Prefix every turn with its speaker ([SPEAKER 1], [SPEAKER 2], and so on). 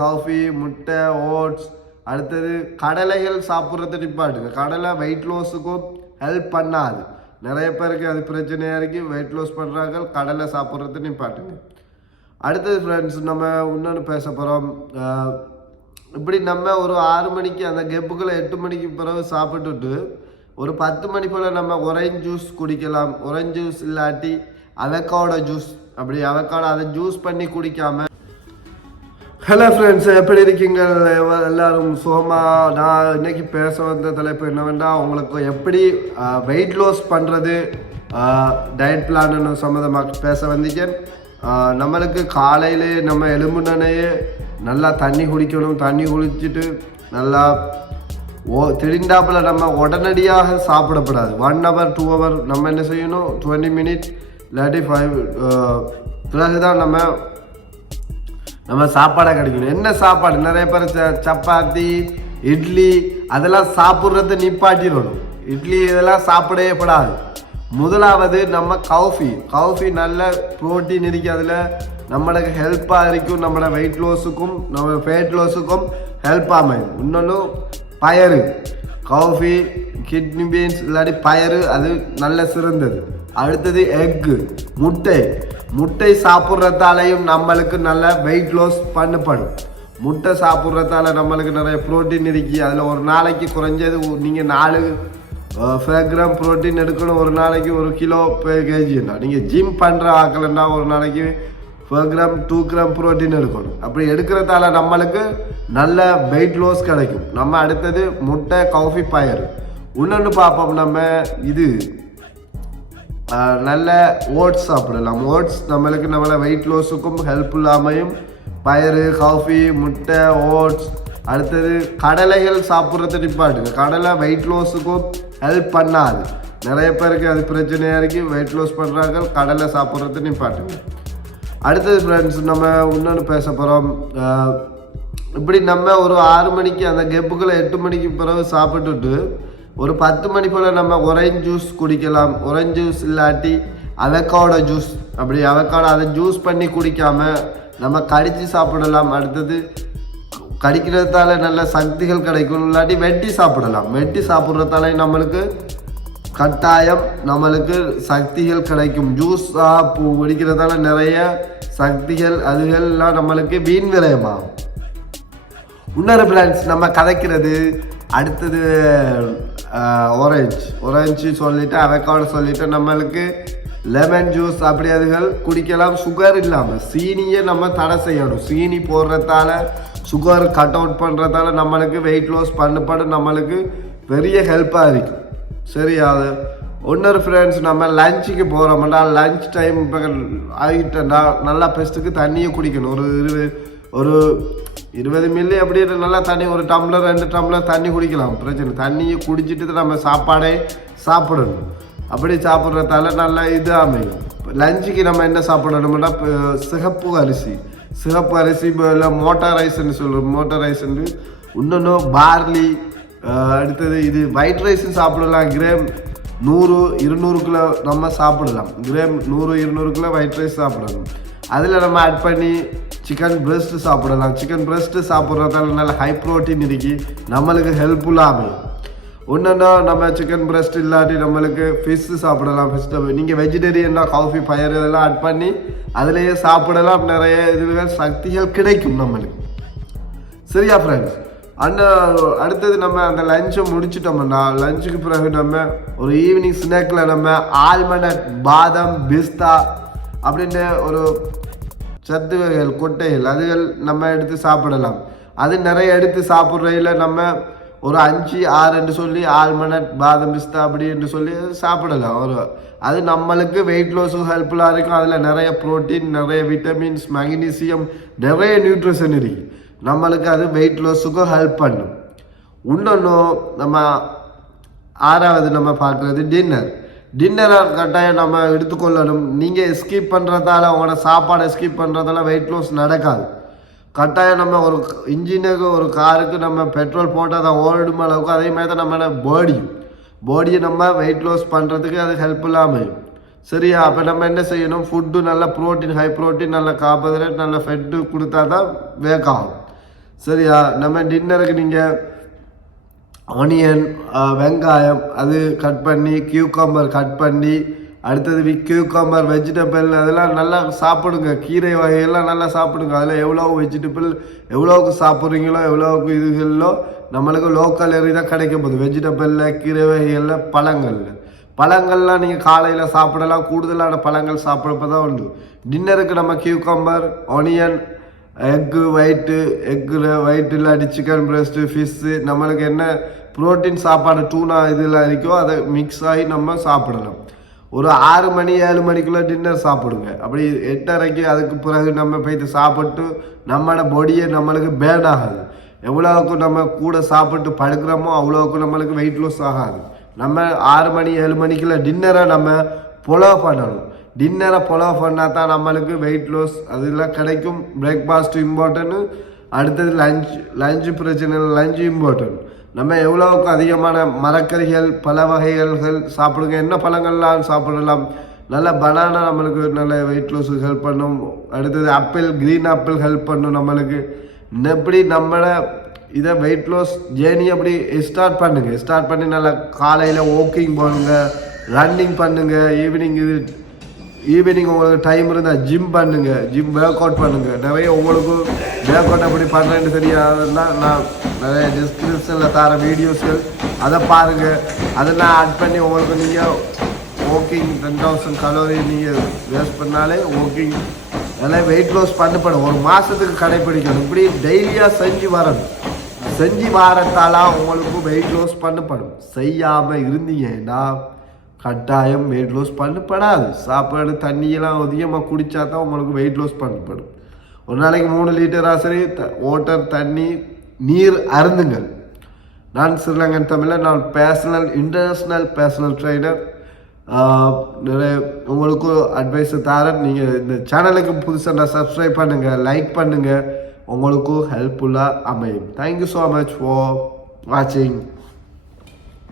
[SPEAKER 1] Coffee முட்டை oats அடுத்தது கடலைகள் சாப்பிட்றத நிப்பாட்டுங்க. கடலை வெயிட் லாஸுக்கும் ஹெல்ப் பண்ணாது. நிறைய பேருக்கு அது பிரச்சனையாக இருக்கு. வெயிட் லாஸ் பண்ணுறாங்க கடலை சாப்பிட்றத நிப்பாட்டுங்க. அடுத்தது ஃப்ரெண்ட்ஸ் நம்ம இன்னொன்று பேச போகிறோம் இப்படி நம்ம ஒரு ஆறு மணிக்கு அந்த கெப்புக்குள்ள எட்டு மணிக்கு பிறகு சாப்பிட்டுட்டு ஒரு பத்து மணி போல் நம்ம ஒரேஞ்ச் ஜூஸ் குடிக்கலாம். ஒரேஞ்ச் ஜூஸ் இல்லாட்டி அவக்காடோ ஜூஸ் அப்படி அவக்காடோ அதை ஜூஸ் பண்ணி குடிக்காமல் ஹலோ ஃப்ரெண்ட்ஸ் எப்படி இருக்கீங்க? எல்லோரும் எல்லாரும் சோமா நான் இன்னைக்கு பேச வந்த தலைப்பு என்னவென்றா உங்களுக்கு எப்படி வெயிட் லாஸ் பண்ணுறது டயட் பிளான்னு சம்மந்தமாக பேச வந்திருக்கேன். நம்மளுக்கு காலையிலே நம்ம எலும்புனனையே நல்லா தண்ணி குடிக்கணும். தண்ணி குடிச்சிட்டு நல்லா ஓ திரிந்தாப்புல நம்ம உடனடியாக சாப்பிடக்கூடாது ஒன் ஹவர் டூ ஹவர் நம்ம என்ன செய்யணும்? டுவெண்ட்டி மினிட் இல்லாட்டி ஃபைவ் பிறகு தான் நம்ம நம்ம சாப்பாடாக கிடைக்கணும். என்ன சாப்பாடு? நிறைய பேர் ச- சப்பாத்தி இட்லி அதெல்லாம் சாப்பிட்றத நிப்பாட்டிடணும். இட்லி இதெல்லாம் சாப்பிடவே படாது. முதலாவது நம்ம காஃபி காஃபி நல்ல ப்ரோட்டீன் இருக்கு அதில். நம்மளுக்கு ஹெல்ப்பாக இருக்கும். நம்மளோட வெயிட் லாஸுக்கும் நம்ம ஃபேட் லாஸுக்கும் ஹெல்ப் அமையும். இன்னொன்று பயறு. காஃபி கிட்னி பீன்ஸ் இல்லாட்டி பயறு அது நல்ல சிறந்தது. அடுத்தது எக்கு முட்டை. முட்டை சாப்பிட்றதாலையும் நம்மளுக்கு நல்ல வெயிட் லாஸ் பண்ணப்படும். முட்டை சாப்பிட்றதால நம்மளுக்கு நிறைய புரோட்டீன் இருக்கு. அதில் ஒரு நாளைக்கு குறைஞ்சது நீங்கள் நாலு ஃபைவ் கிராம் புரோட்டீன் எடுக்கணும். ஒரு நாளைக்கு ஒரு கிலோ கேஜின்னா நீங்கள் ஜிம் பண்ணுற ஆக்கலன்னா ஒரு நாளைக்கு five gram two gram protein எடுக்கணும். அப்படி எடுக்கிறதால நம்மளுக்கு நல்ல வெயிட் லாஸ் கிடைக்கும். நம்ம அடுத்தது முட்டை காஃபி பயர் இன்னொன்று பார்ப்போம். நம்ம இது நல்ல ஓட்ஸ் சாப்பிடலாம். ஓட்ஸ் நம்மளுக்கு நம்மள வெயிட் லாஸுக்கும் ஹெல்ப்ஃபுல்லாமையும் பயிறு காஃபி முட்டை ஓட்ஸ் அடுத்தது கடலைகள் சாப்பிட்றத நிப்பாட்டுங்க. கடலை வெயிட் லாஸுக்கும் ஹெல்ப் பண்ணாது. நிறைய பேருக்கு அது பிரச்சனையாக இருக்குது வெயிட் லாஸ் பண்ணுறாங்க கடலை சாப்பிட்றத நிப்பாட்டுங்க. அடுத்தது ஃப்ரெண்ட்ஸ் நம்ம இன்னொன்று பேச போகிறோம் இப்படி நம்ம ஒரு ஆறு மணிக்கு அந்த கெப்புக்குள்ள எட்டு மணிக்கு பிறகு சாப்பிட்டுட்டு ஒரு பத்து மணி போல் நம்ம ஒரேஞ்ச் ஜூஸ் குடிக்கலாம். ஒரேஞ்ச் ஜூஸ் இல்லாட்டி அவக்காடோ ஜூஸ் அப்படி அவக்காடோ அதை ஜூஸ் பண்ணி குடிக்காம நம்ம கடித்து சாப்பிடலாம். அடுத்தது கடிக்கிறதால நல்ல சக்திகள் கிடைக்கும். இல்லாட்டி வெட்டி சாப்பிடலாம். வெட்டி சாப்பிட்றதால நம்மளுக்கு கட்டாயம் நம்மளுக்கு சக்திகள் கிடைக்கும். ஜூஸ் பூ குடிக்கிறதால நிறைய சக்திகள் அதுகள்லாம் நம்மளுக்கு வீண் விரயமாகும் இன்னொரு பிளான்ஸ் நம்ம கதைக்கிறது அடுத்தது ஆரஞ்சு ஆரஞ்சு சொல்லிவிட்டு அவக்காடு சொல்லிவிட்டு நம்மளுக்கு லெமன் ஜூஸ் அப்படி அதுகள் குடிக்கலாம். சுகர் இல்லாமல் சீனியை நம்ம தடை செய்யணும். சீனி போடுறதால சுகர் கட் அவுட் பண்ணுறதால நம்மளுக்கு வெயிட் லாஸ் பண்ணப்பட நம்மளுக்கு பெரிய ஹெல்ப்பாக இருக்கும் சரியா? அது இன்னொரு ஃப்ரெண்ட்ஸ் நம்ம லஞ்சுக்கு போகிறோம்னா லஞ்ச் டைம் இப்போ ஆகிட்டா நல்லா பெஸ்ட்டுக்கு தண்ணியை குடிக்கணும். ஒரு இருபது ஒரு இருபது மில்லி அப்படியே நல்லா தண்ணி ஒரு டம்ளர் ரெண்டு டம்ளர் தண்ணி குடிக்கலாம். பிரச்சனை தண்ணியை குடிச்சிட்டு தான் நம்ம சாப்பாடே சாப்பிடணும். அப்படி சாப்பிட்றதால நல்லா இது அமையும். லஞ்சுக்கு நம்ம என்ன சாப்பிடணும்னா இப்போ சிகப்பு அரிசி. சிகப்பு அரிசி இல்லை மோட்டார் ரைஸ்ன்னு சொல்கிறோம் மோட்டார் ரைஸ்ன்னு இன்னொன்று பார்லி அடுத்தது இது ஒயிட் ரைஸும் சாப்பிடலாம். கிரேம் நூறு இருநூறு கிலோ நம்ம சாப்பிடலாம். கிரேம் நூறு இருநூறு கிலோ ஒயிட் ரைஸ் சாப்பிடலாம் அதில் நம்ம ஆட் பண்ணி சிக்கன் பிரஸ்ட்டு சாப்பிடலாம். சிக்கன் பிரஸ்ட்டு சாப்பிட்றதால நல்ல ஹை ப்ரோட்டீன் இருக்கு. நம்மளுக்கு ஹெல்ப்ஃபுல்லாக அமையும். ஒன்றுன்னா நம்ம சிக்கன் பிரஸ்ட் இல்லாட்டி நம்மளுக்கு ஃபிஷ்ஷு சாப்பிடலாம் வெஜிடபிள் நீங்கள் வெஜிடேரியன்னா காஃபி பயறு இதெல்லாம் ஆட் பண்ணி அதிலேயே சாப்பிடலாம். நிறைய இதுகள் சக்திகள் கிடைக்கும் நம்மளுக்கு. சரியா ஃப்ரெண்ட்ஸ் அந்த அடுத்தது நம்ம அந்த லஞ்சை முடிச்சிட்டோம்னா லஞ்சுக்கு பிறகு நம்ம ஒரு ஈவினிங் ஸ்நாக்கில் நம்ம ஆல்மண்ட் பாதாம் பிஸ்தா அப்படின்ற ஒரு சத்து வகைகள் கொட்டைகள் அதுகள் நம்ம எடுத்து சாப்பிடலாம். அது நிறைய எடுத்து சாப்பிட்றையில் நம்ம ஒரு அஞ்சு ஆறுன்னு சொல்லி ஆல்மண்ட் பாதம் பிஸ்தா அப்படின்னு சொல்லி சாப்பிடலாம். ஒரு அது நம்மளுக்கு வெயிட் லாஸும் ஹெல்ப்ஃபுல்லாக இருக்கும். அதில் நிறைய புரோட்டீன் நிறைய விட்டமின்ஸ் மெக்னீசியம் நிறைய நியூட்ரிஷன் இருக்கு. நம்மளுக்கு அது வெயிட் லாஸுக்கும் ஹெல்ப் பண்ணும். இன்னொன்று நம்ம ஆறாவது நம்ம பார்க்குறது டின்னர் டின்னரை கட்டாயம் நம்ம எடுத்துக்கொள்ளணும் நீங்கள் ஸ்கிப் பண்ணுறதால உங்களோட சாப்பாடை ஸ்கிப் பண்ணுறதால வெயிட் லாஸ் நடக்காது. கட்டாயம் நம்ம ஒரு இன்ஜினுக்கு ஒரு காருக்கு நம்ம பெட்ரோல் போட்டால் தான் ஓடும் அளவுக்கு அதே மாதிரி தான் நம்மளோட பாடியும் பாடியை நம்ம வெயிட் லாஸ் பண்ணுறதுக்கு அது ஹெல்ப்ஃபுல்லாக அமையும் சரியா? அப்போ நம்ம என்ன செய்யணும்? ஃபுட்டு நல்ல ப்ரோட்டீன் ஹை ப்ரோட்டீன் நல்ல கார்போஹைட்ரேட் நல்ல ஃபெட்டு கொடுத்தா தான் வேக் ஆகும். சரியா? நம்ம டின்னருக்கு நீங்கள் ஆனியன் uh, வெங்காயம் அது கட் பண்ணி கியூகாம்பர் கட் பண்ணி அடுத்தது வி கியூகாம்பர் வெஜிடபிள் அதெல்லாம் நல்லா சாப்பிடுங்க. கீரை வகையெல்லாம் நல்லா சாப்பிடுங்க. அதில் எவ்வளோ வெஜிடபிள் எவ்வளோக்கு சாப்பிட்றீங்களோ எவ்வளோக்கு இதுகளோ நம்மளுக்கு லோக்கல் ஏரி தான் கிடைக்க போகுது. வெஜிடபிளில் கீரை வகைகளில் பழங்களில் பழங்கள்லாம் நீங்கள் காலையில் சாப்பிடலாம். கூடுதலான பழங்கள் சாப்பிட்றப்ப தான் உண்டு டின்னருக்கு நம்ம கியூகாம்பர் ஆனியன் எக்கு ஒயிட்டு எக்கில் ஒயிட் இல்லாட்டி சிக்கன் பிரஸ்ட்டு ஃபிஷ்ஷு நம்மளுக்கு என்ன புரோட்டீன் சாப்பாடு டூனா இதெல்லாம் இருக்கோ அதை மிக்ஸ் ஆகி நம்ம சாப்பிடலாம் ஒரு ஆறு மணி ஏழு மணிக்குள்ளே டின்னர் சாப்பிடுங்க. அப்படி எட்டரைக்கு அதுக்கு பிறகு நம்ம போயிட்டு சாப்பிட்டு நம்மளோட பொடியை நம்மளுக்கு பேர்ன் ஆகாது. எவ்வளோவுக்கு நம்ம கூட சாப்பிட்டு படுக்கிறோமோ அவ்வளோவுக்கு நம்மளுக்கு வெயிட் லாஸ் ஆகாது. நம்ம ஆறு மணி ஏழு மணிக்குள்ள டின்னரை நம்ம பொலோ பண்ணணும். டின்னரை ஃபாலோ பண்ணால் தான் நம்மளுக்கு வெயிட் லாஸ் அதெல்லாம் கிடைக்கும். பிரேக்ஃபாஸ்ட் இம்பார்ட்டன்ட் அடுத்தது லஞ்ச் லஞ்சு பிரச்சனை லஞ்சு இம்பார்ட்டன்ட் நம்ம எவ்வளோவுக்கு அதிகமான மரக்கறிகள் பல வகைகள் சாப்பிடுங்க என்ன பழங்கள்லாம் சாப்பிடலாம். நல்ல பனானா நம்மளுக்கு நல்ல வெயிட் லாஸுக்கு ஹெல்ப் பண்ணும். அடுத்தது ஆப்பிள் க்ரீன் ஆப்பிள் ஹெல்ப் பண்ணும் நம்மளுக்கு. எப்படி நம்மளை இதை வெயிட் லாஸ் ஜேர்னி அப்படி ஸ்டார்ட் பண்ணுங்கள் ஸ்டார்ட் பண்ணி நல்லா காலையில் வாக்கிங் போடுங்க ரன்னிங் பண்ணுங்கள் ஈவினிங் இது ஈவினிங் உங்களுக்கு டைம் இருந்தால் ஜிம் பண்ணுங்க ஜிம் ஒர்க் அவுட் பண்ணுங்க. நிறைய உங்களுக்கு ஒர்க் அவுட் எப்படி பண்ணுறேன்னு தெரியாதுன்னா நான் நிறைய டிஸ்கிரிப்ஷனில் தர வீடியோஸ்கள் அதை பாருங்கள் அதை நான் ஆட் பண்ணி உங்களுக்கு நீங்கள் வாக்கிங் டென் தௌசண்ட் கலோரி நீங்கள் வேஸ்ட் பண்ணாலே வாக்கிங் அதெல்லாம் வெயிட் லாஸ் பண்ணப்படும். ஒரு மாதத்துக்கு கடைப்பிடிக்கணும் இப்படி டெய்லியாக செஞ்சு வரணும். செஞ்சு வாரத்தாலாம் உங்களுக்கு வெயிட் லாஸ் பண்ணப்படும். செய்யாமல் இருந்தீங்கன்னா கட்டாயம் வெயிட் லாஸ் பண்ணப்படாது. சாப்பாடு தண்ணியெல்லாம் அதிகமாக குடித்தா தான் உங்களுக்கு வெயிட் லாஸ் பண்ணப்படும். ஒரு நாளைக்கு மூணு லிட்டர் ஆசரி ஓட்டர் தண்ணி நீர் அருந்துங்கள். நான் ஸ்ரீலங்கன் தமிழில் நான் பேர்சனல் இன்டர்நேஷ்னல் பேர்சனல் ட்ரைனர் நிறைய உங்களுக்கு அட்வைஸ் தரேன். நீங்கள் இந்த சேனலுக்கு புதுசாக நான் சப்ஸ்கிரைப் பண்ணுங்கள் லைக் பண்ணுங்கள் உங்களுக்கும் ஹெல்ப்ஃபுல்லாக அமையும். தேங்க்யூ ஸோ மச் ஃபார் வாட்சிங்